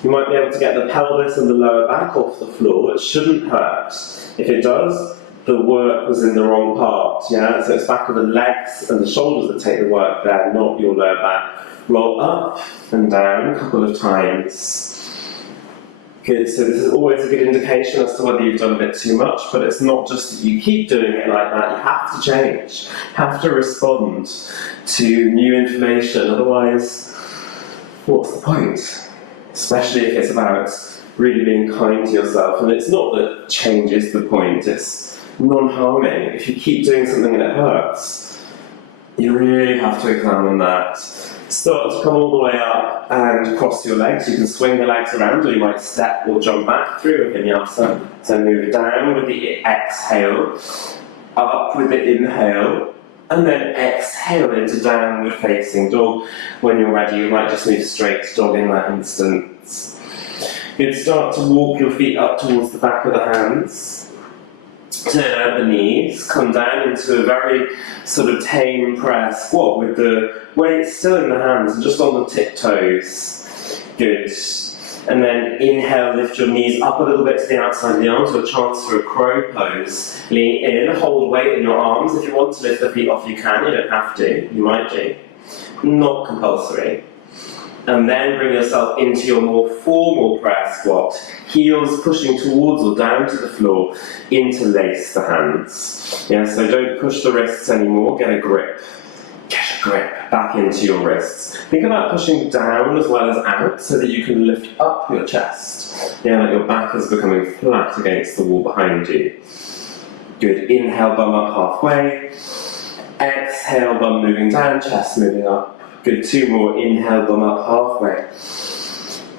you might be able to get the pelvis and the lower back off the floor. It shouldn't hurt. If it does, the work was in the wrong part, yeah? So it's back of the legs and the shoulders that take the work there, not your lower back. Roll up and down a couple of times. Good, so this is always a good indication as to whether you've done a bit too much, but it's not just that you keep doing it like that, you have to change. You have to respond to new information, otherwise, what's the point? Especially if it's about really being kind to yourself. And it's not that change is the point, it's non-harming. If you keep doing something and it hurts, you really have to examine that. Start to come all the way up and cross your legs. You can swing the legs around, or you might step or jump back through a vinyasa. So move down with the exhale, up with the inhale, and then exhale into downward facing dog. When you're ready, you might just move straight to dog in that instant. You'd start to walk your feet up towards the back of the hands. Turn out the knees, come down into a very sort of tame prayer squat with the weight still in the hands and just on the tiptoes. Good. And then inhale, lift your knees up a little bit to the outside of the arms, or a chance for a crow pose. Lean in, hold weight in your arms. If you want to lift the feet off, you can. You don't have to. You might do. Not compulsory. And then bring yourself into your more formal prayer squat. Heels pushing towards or down to the floor. Interlace the hands. Yeah, so don't push the wrists anymore. Get a grip. Get a grip back into your wrists. Think about pushing down as well as out so that you can lift up your chest. Yeah, like your back is becoming flat against the wall behind you. Good. Inhale, bum up halfway. Exhale, bum moving down, chest moving up. Good, two more. Inhale, bum up halfway.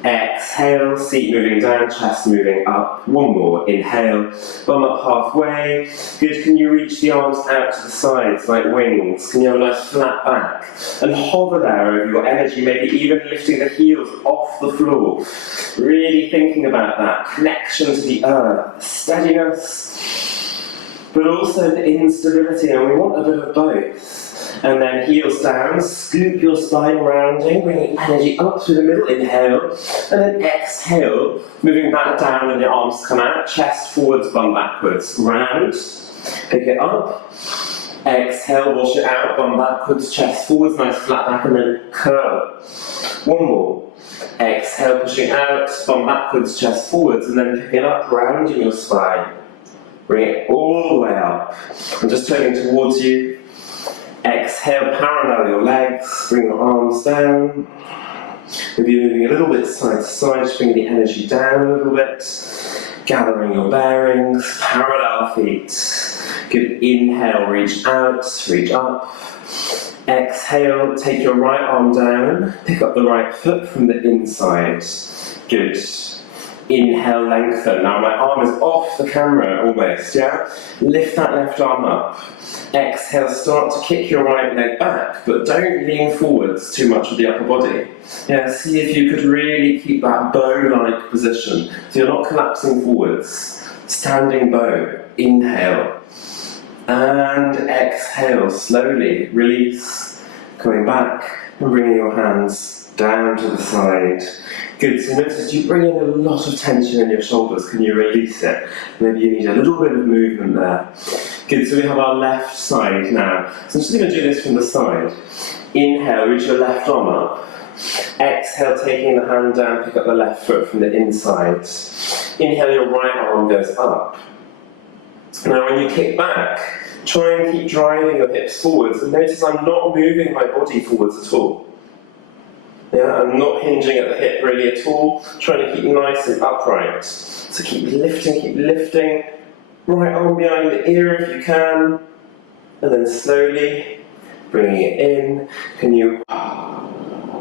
Exhale, seat moving down, chest moving up. One more. Inhale, bum up halfway. Good, can you reach the arms out to the sides like wings? Can you have a nice flat back? And hover there over your energy, maybe even lifting the heels off the floor. Really thinking about that connection to the earth, steadiness, but also the instability, and we want a bit of both. And then heels down, scoop your spine rounding, bringing energy up through the middle, inhale, and then exhale, moving back down and your arms come out, chest forwards, bum backwards, round, pick it up, exhale, wash it out, bum backwards, chest forwards, nice flat back, and then curl. One more, exhale, pushing out, bum backwards, chest forwards, and then pick it up, rounding your spine, bring it all the way up, and just turning towards you. Exhale, parallel your legs, bring your arms down. Maybe you're moving a little bit side to side, just bringing the energy down a little bit. Gathering your bearings, parallel feet. Good, inhale, reach out, reach up. Exhale, take your right arm down, pick up the right foot from the inside. Good. Inhale, lengthen. Now my arm is off the camera almost, yeah? Lift that left arm up. Exhale, start to kick your right leg back, but don't lean forwards too much with the upper body. Yeah, see if you could really keep that bow-like position. So you're not collapsing forwards. Standing bow. Inhale. And exhale, slowly. Release. Coming back and bringing your hands down to the side. Good, so notice you bring in a lot of tension in your shoulders. Can you release it? Maybe you need a little bit of movement there. Good, so we have our left side now. So I'm just going to do this from the side. Inhale, reach your left arm up. Exhale, taking the hand down, pick up the left foot from the inside. Inhale, your right arm goes up. Now when you kick back, try and keep driving your hips forwards, and notice I'm not moving my body forwards at all. Yeah, I'm not hinging at the hip really at all, trying to keep nice and upright. So keep lifting. Right arm behind the ear if you can, and then slowly bringing it in. Can you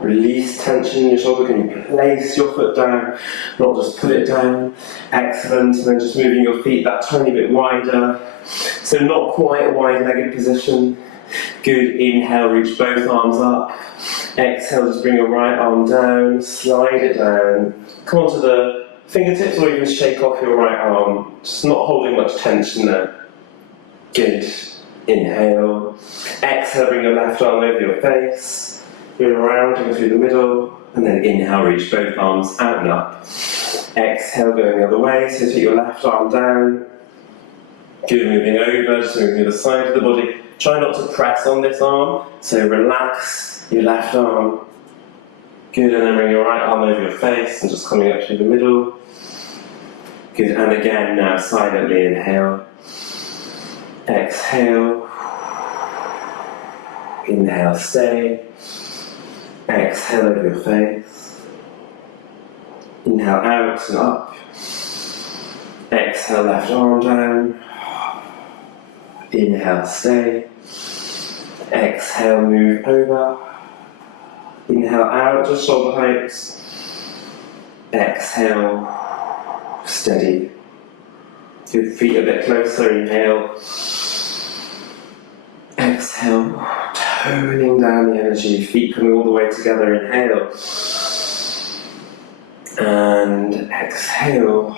release tension in your shoulder? Can you place your foot down, not just put it down? Excellent, and then just moving your feet that tiny bit wider. So not quite a wide-legged position. Good, inhale, reach both arms up. Exhale, just bring your right arm down, slide it down. Come onto the fingertips or even shake off your right arm. Just not holding much tension there. Good, inhale. Exhale, bring your left arm over your face. Go around, go through the middle, and then inhale, reach both arms out and up. Exhale, going the other way, so take your left arm down. Good, moving over, just moving to the side of the body. Try not to press on this arm, so relax your left arm. Good, and then bring your right arm over your face and just coming up through the middle. Good, and again now silently inhale. Exhale. Inhale, stay. Exhale over your face. Inhale out and up. Exhale, left arm down. Inhale, stay. Exhale, move over. Inhale out, just shoulder heights. Exhale, steady. Your feet a bit closer, inhale. Exhale, toning down the energy, feet coming all the way together, inhale. And exhale.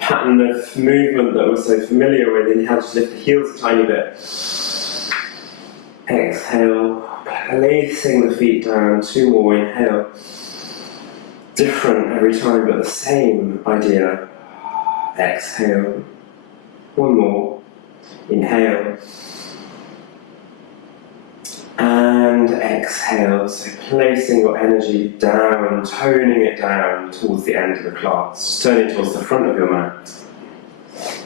Pattern of movement that we're so familiar with. Inhale, just lift the heels a tiny bit. Exhale, placing the feet down. Two more, inhale. Different every time, but the same idea. Exhale. One more. Inhale. And exhale, so placing your energy down, toning it down towards the end of the class, just turning towards the front of your mat.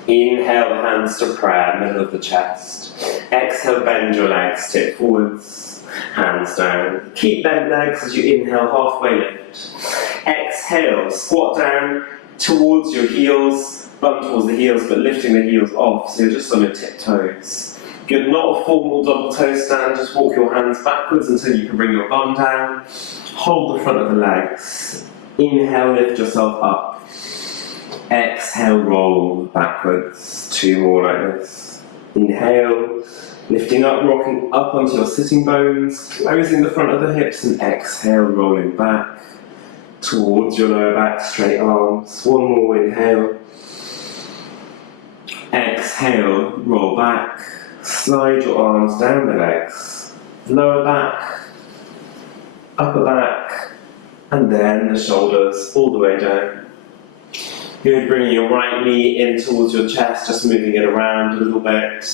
Inhale the hands to prayer, middle of the chest. Exhale, bend your legs, tip forwards, hands down. Keep bent legs as you inhale, halfway lift. Exhale, squat down towards your heels, bum towards the heels, but lifting the heels off, so you're just on your tiptoes. Good, not a formal double toe stand, just walk your hands backwards until you can bring your bum down. Hold the front of the legs. Inhale, lift yourself up. Exhale, roll backwards. Two more like this. Inhale, lifting up, rocking up onto your sitting bones, closing the front of the hips, and exhale, rolling back towards your lower back, straight arms. One more, inhale. Exhale, roll back. Slide your arms down the legs, lower back, upper back, and then the shoulders all the way down. Good, bringing your right knee in towards your chest, just moving it around a little bit.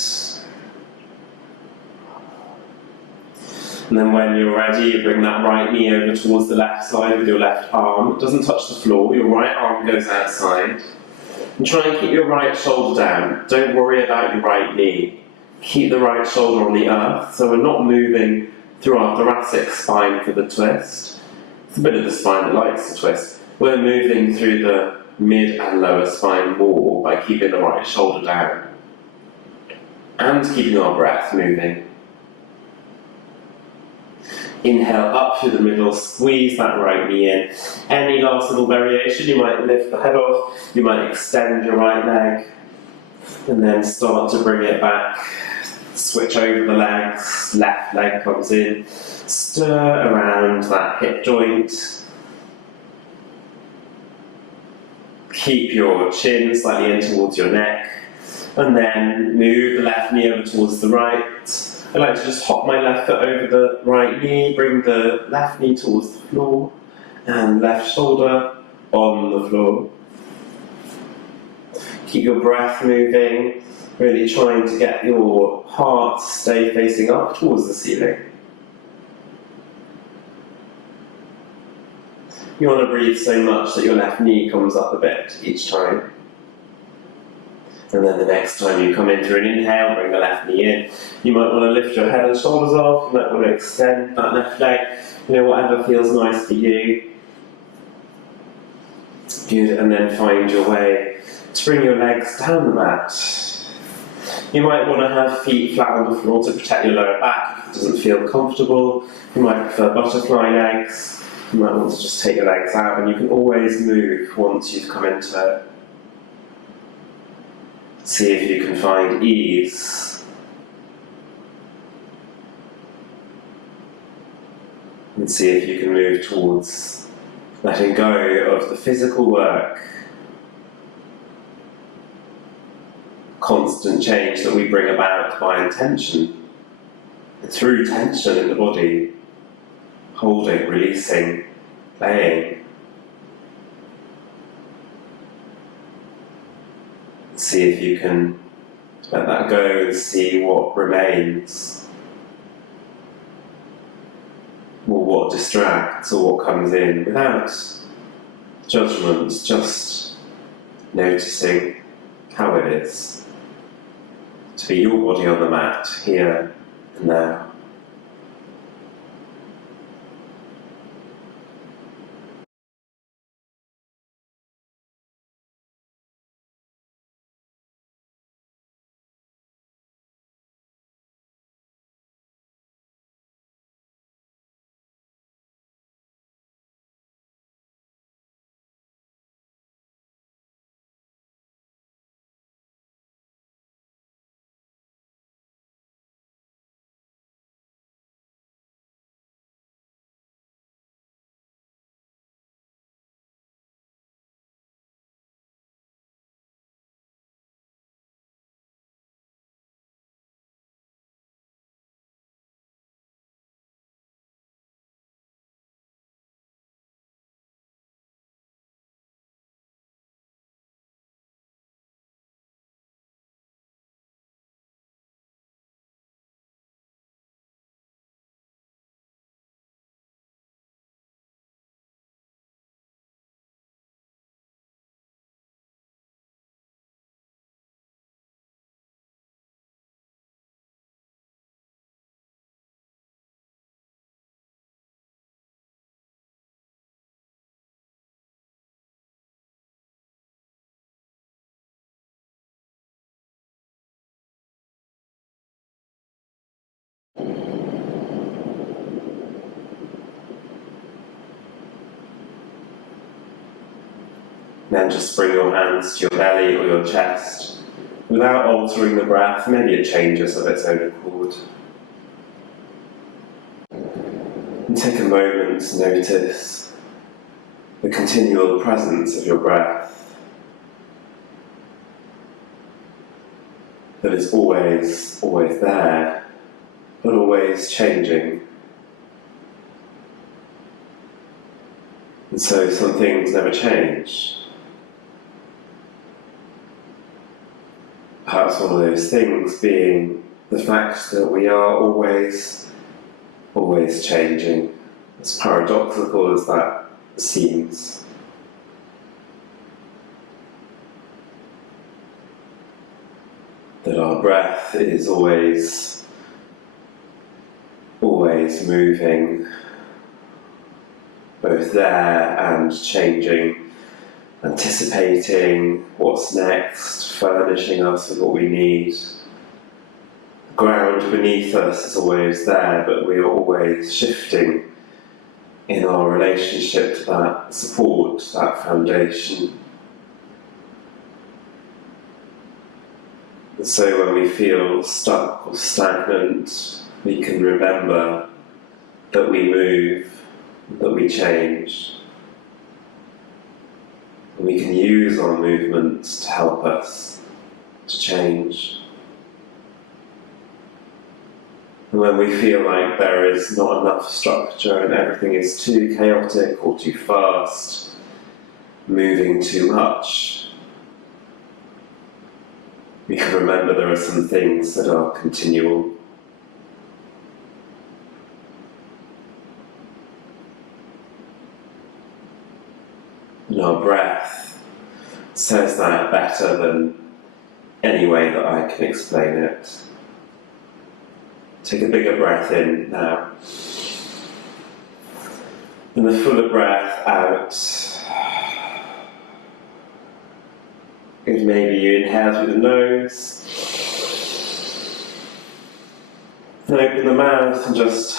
And then when you're ready, you bring that right knee over towards the left side with your left arm. It doesn't touch the floor, your right arm goes outside. And try and keep your right shoulder down. Don't worry about your right knee. Keep the right shoulder on the earth, so we're not moving through our thoracic spine for the twist. It's a bit of the spine that likes to twist. We're moving through the mid and lower spine more by keeping the right shoulder down and keeping our breath moving. Inhale up through the middle, squeeze that right knee in. Any last little variation, you might lift the head off, you might extend your right leg, and then start to bring it back. Switch over the legs, left leg comes in, stir around that hip joint. Keep your chin slightly in towards your neck, and then move the left knee over towards the right. I like to just hop my left foot over the right knee, bring the left knee towards the floor, and left shoulder on the floor. Keep your breath moving, really trying to get your heart stay facing up towards the ceiling. You want to breathe so much that your left knee comes up a bit each time. And then the next time you come in through an inhale, bring the left knee in. You might want to lift your head and shoulders off. You might want to extend that left leg. Whatever feels nice for you. Good, and then find your way to bring your legs down the mat. You might want to have feet flat on the floor to protect your lower back if it doesn't feel comfortable. You might prefer butterfly legs. You might want to just take your legs out, and you can always move once you've come into it. See if you can find ease. And see if you can move towards letting go of the physical work, constant change that we bring about by intention, and through tension in the body, holding, releasing, playing. See if you can let that go and see what remains, or what distracts, or what comes in without judgment, just noticing how it is to be your body on the mat here and now. Then just bring your hands to your belly or your chest, without altering the breath. Maybe it changes of its own accord. And take a moment to notice the continual presence of your breath that is always there, but always changing. And so some things never change. Perhaps one of those things being the fact that we are always changing, as paradoxical as that seems. That our breath is always moving, both there and changing, anticipating what's next, furnishing us with what we need. The ground beneath us is always there, but we are always shifting in our relationship to that support, that foundation. And so when we feel stuck or stagnant, we can remember that we move, that we change. And we can use our movements to help us to change. And when we feel like there is not enough structure and everything is too chaotic or too fast, moving too much, we can remember there are some things that are continual. And our breath says that better than any way that I can explain it. Take a bigger breath in now. And a fuller breath out. If maybe you inhale through the nose. And open the mouth and just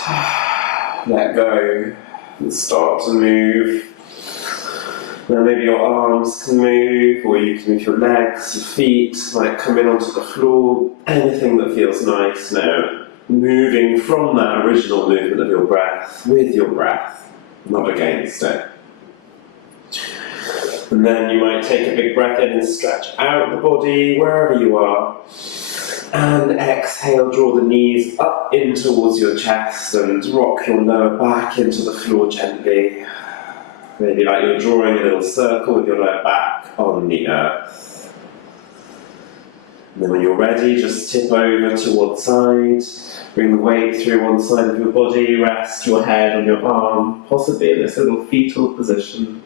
let go and start to move. Now maybe your arms can move, or you can move your legs, your feet might come in onto the floor, anything that feels nice now. Moving from that original movement of your breath, with your breath, not against it. And then you might take a big breath in and stretch out the body wherever you are. And exhale, draw the knees up in towards your chest and rock your lower back into the floor gently. Maybe like you're drawing a little circle with your lower back on the earth. And then when you're ready, just tip over to one side. Bring the weight through one side of your body. Rest your head on your arm, possibly in this little fetal position.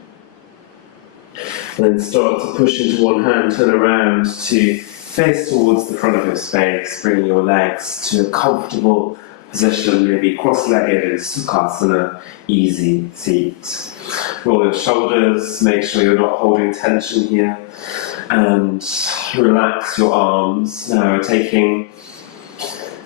And then start to push into one hand, turn around to face towards the front of your space, bringing your legs to a comfortable position, maybe cross-legged in Sukhasana, easy seat. Roll your shoulders, make sure you're not holding tension here, and relax your arms. Now we're taking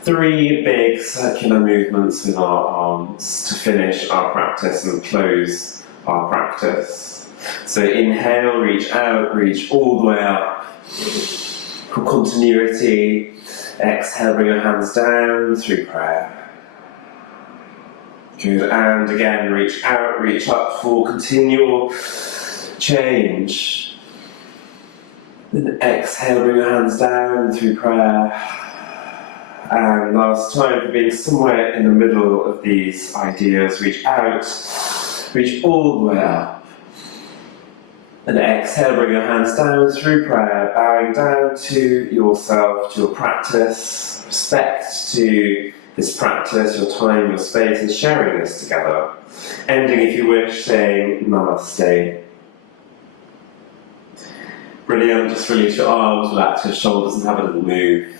3 big circular movements with our arms to finish our practice and close our practice. So inhale, reach out, reach all the way up. For continuity, exhale, bring your hands down through prayer. Good, and again, reach out, reach up for continual change. Then exhale, bring your hands down through prayer. And last time, for being somewhere in the middle of these ideas, reach out, reach all the way up. And exhale, bring your hands down through prayer, bowing down to yourself, to your practice, respect to this practice, your time, your space, and sharing this together. Ending, if you wish, saying Namaste. Brilliant, just release your arms, relax your shoulders, and have a little move.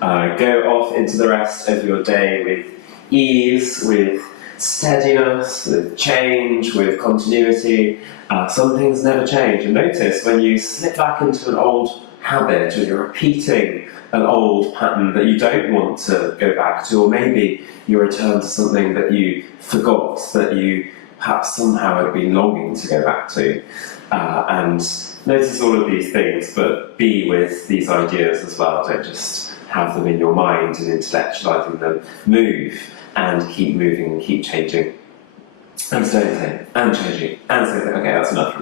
Go off into the rest of your day with ease, with steadiness, with change, with continuity. Some things never change, and notice when you slip back into an old habit or you're repeating an old pattern that you don't want to go back to, or maybe you return to something that you forgot, that you perhaps somehow had been longing to go back to. And notice all of these things, but be with these ideas as well. Don't just have them in your mind and intellectualizing them. Move and keep moving and keep changing. And staying the same, and changing, and staying the same. Okay, that's enough.